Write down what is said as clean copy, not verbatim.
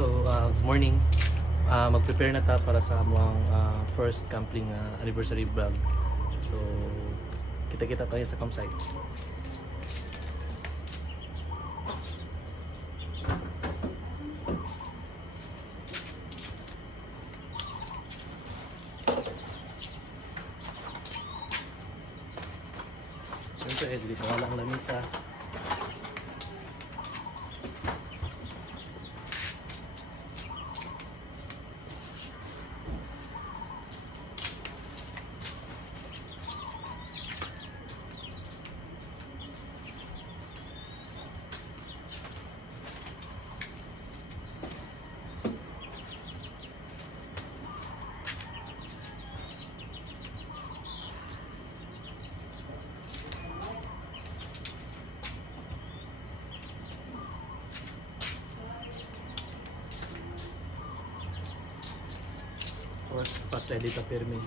So, good morning. Mag-prepare na ta para sa among first camping anniversary vlog. So, kita-kita tayo sa campsite. Siyempre, dito wala ang lamisa. Of course, patay dito pirmi.